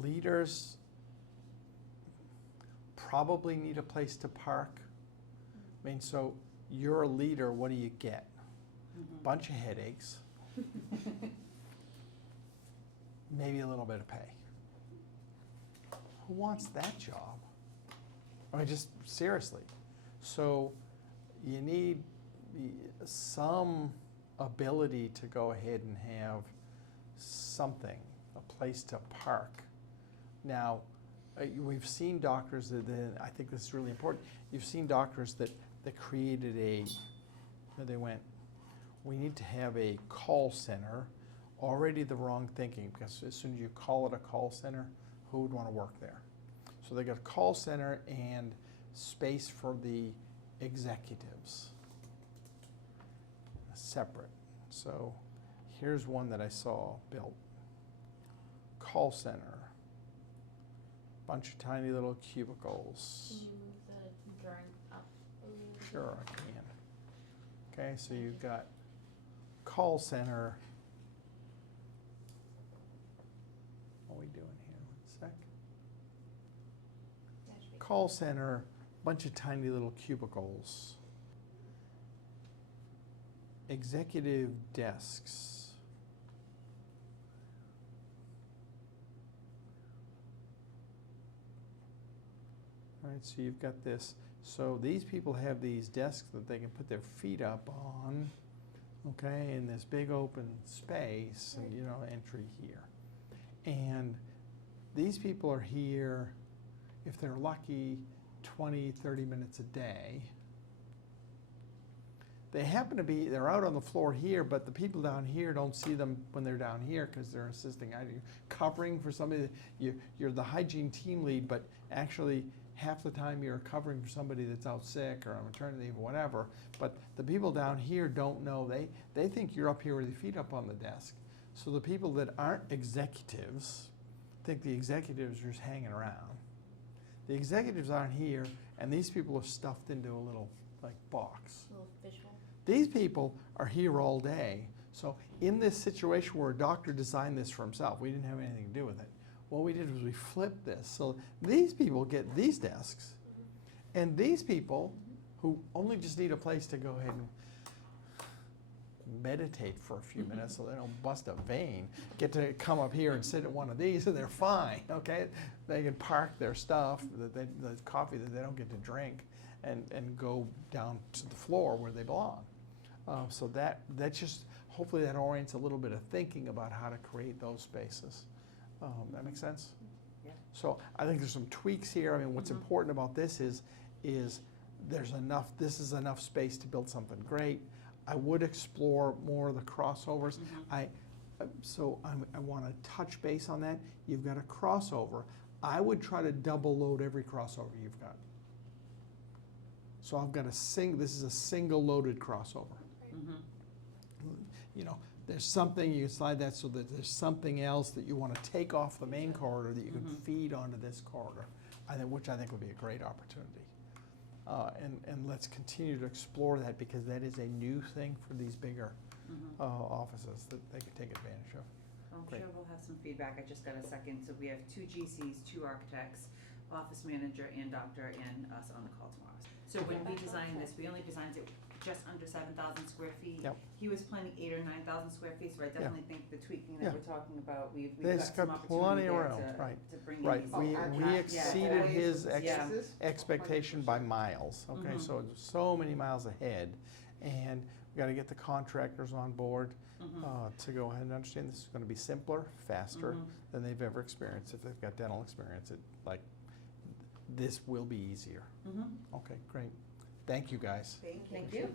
Leaders probably need a place to park. I mean, so you're a leader, what do you get? Bunch of headaches, maybe a little bit of pay. Who wants that job? I mean, just seriously. So you need some ability to go ahead and have something, a place to park. Now, we've seen doctors that, I think this is really important, you've seen doctors that created they went, we need to have a call center. Already the wrong thinking, because as soon as you call it a call center, who would want to work there? So they got a call center and space for the executives, separate. So here's one that I saw built. Call center, bunch of tiny little cubicles. Can you move the drawing up a little bit? Sure, I can. Okay, so you've got call center. What are we doing here? 1 sec. Call center, bunch of tiny little cubicles. Executive desks. All right, so you've got this. So these people have these desks that they can put their feet up on, okay, in this big open space, and you know, entry here. And these people are here, if they're lucky, 20, 30 minutes a day. They happen to be, they're out on the floor here, but the people down here don't see them when they're down here because they're assisting. You're covering for somebody, you're the hygiene team lead, but actually half the time you're covering for somebody that's out sick or on maternity leave or whatever. But the people down here don't know, they think you're up here with your feet up on the desk. So the people that aren't executives think the executives are just hanging around. The executives aren't here, and these people are stuffed into a little like box. A little visual. These people are here all day. So in this situation where a doctor designed this for himself, we didn't have anything to do with it. What we did was we flipped this. So these people get these desks, and these people who only just need a place to go ahead and meditate for a few minutes so they don't bust a vein, get to come up here and sit at one of these and they're fine, okay? They can park their stuff, the coffee that they don't get to drink, and go down to the floor where they belong. So that's just, hopefully that orients a little bit of thinking about how to create those spaces. That makes sense? Yeah. So I think there's some tweaks here. I mean, what's important about this is there's enough, this is enough space to build something great. I would explore more of the crossovers. I want to touch base on that. You've got a crossover. I would try to double load every crossover you've got. So I've got this is a single loaded crossover. You know, there's something, you slide that so that there's something else that you want to take off the main corridor that you can feed onto this corridor, which I think would be a great opportunity. And let's continue to explore that, because that is a new thing for these bigger offices that they could take advantage of. I'm Great. sure we'll have some feedback. I just got a second. So we have 2 GCs, 2 architects, office manager and doctor, and us on the call tomorrow. So when we designed this, we only designed it just under 7,000 square feet. Yep. He was planning 8,000 or 9,000 square feet, so I definitely think the tweaking that Yeah. we're talking about, we've got There's some got plenty opportunity of there room, right? to bring Right, in. we exceeded his Yeah. expectation by miles, okay? So it's so many miles ahead, and we got to get the contractors on board to go ahead and understand this is going to be simpler, faster than they've ever experienced. If they've got dental experience, this will be easier. Okay, great. Thank you, guys. Thank you.